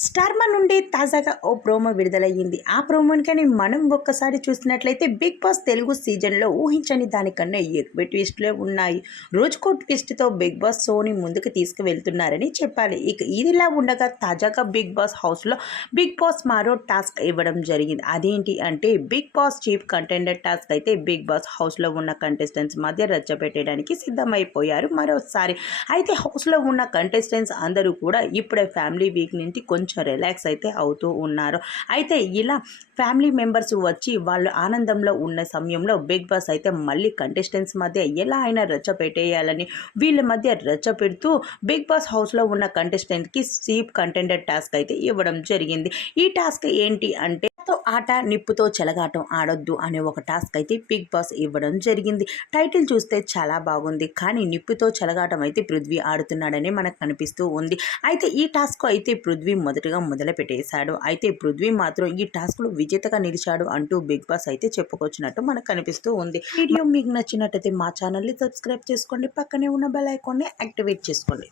స్టార్మా నుండి తాజాగా ఓ ప్రోమో విడుదలయ్యింది. ఆ ప్రోమోని కానీ మనం ఒక్కసారి చూసినట్లయితే బిగ్ బాస్ తెలుగు సీజన్లో ఊహించని దానికన్నా ఎక్కువ ట్విస్ట్లే ఉన్నాయి. రోజుకో ట్విస్ట్తో బిగ్ బాస్ షోని ముందుకు తీసుకువెళ్తున్నారని చెప్పాలి. ఇక ఇదిలా ఉండగా తాజాగా బిగ్ బాస్ హౌస్లో బిగ్ బాస్ మరో టాస్క్ ఇవ్వడం జరిగింది. అదేంటి అంటే big boss chief contender task అయితే బిగ్ బాస్ హౌస్లో ఉన్న కంటెస్టెంట్స్ మధ్య రచ్చపెట్టడానికి సిద్ధమైపోయారు మరోసారి. అయితే హౌస్లో ఉన్న కంటెస్టెంట్స్ అందరూ కూడా ఇప్పుడే ఫ్యామిలీ వీక్ నుంచి కొంచెం రిలాక్స్ అయితే అవుతూ ఉన్నారు. అయితే ఇలా ఫ్యామిలీ మెంబర్స్ వచ్చి వాళ్ళు ఆనందంలో ఉన్న సమయంలో బిగ్ బాస్ అయితే మళ్ళీ కంటెస్టెంట్స్ మధ్య ఎలా అయినా రచ్చ పెట్టేయాలని వీళ్ళ మధ్య రచ్చ పెడుతూ బిగ్ బాస్ హౌస్లో ఉన్న కంటెస్టెంట్కి సీప్ కంటెండర్ టాస్క్ అయితే ఇవ్వడం జరిగింది. ఈ టాస్క్ ఏంటి అంటే ఆట నిప్పుతో చెలగాటం ఆడొద్దు అనే ఒక టాస్క్ అయితే బిగ్ బాస్ ఇవ్వడం జరిగింది. టైటిల్ చూస్తే చాలా బాగుంది. కానీ నిప్పుతో చెలగాటం అయితే పృథ్వీ ఆడుతున్నాడని మనకు కనిపిస్తూ ఉంది. అయితే ఈ టాస్క్ అయితే పృథ్వీ మొదటగా మొదలుపెట్టేశాడు అయితే పృథ్వీ మాత్రం ఈ టాస్క్లో విజేతగా నిలిచాడు అంటూ బిగ్ బాస్ అయితే చెప్పుకొచ్చినట్టు మనకు కనిపిస్తూ ఉంది. వీడియో మీకు నచ్చినట్టయితే మా ఛానల్ని సబ్స్క్రైబ్ చేసుకోండి. పక్కనే ఉన్న బెల్ ఐకాన్ని యాక్టివేట్ చేసుకోండి.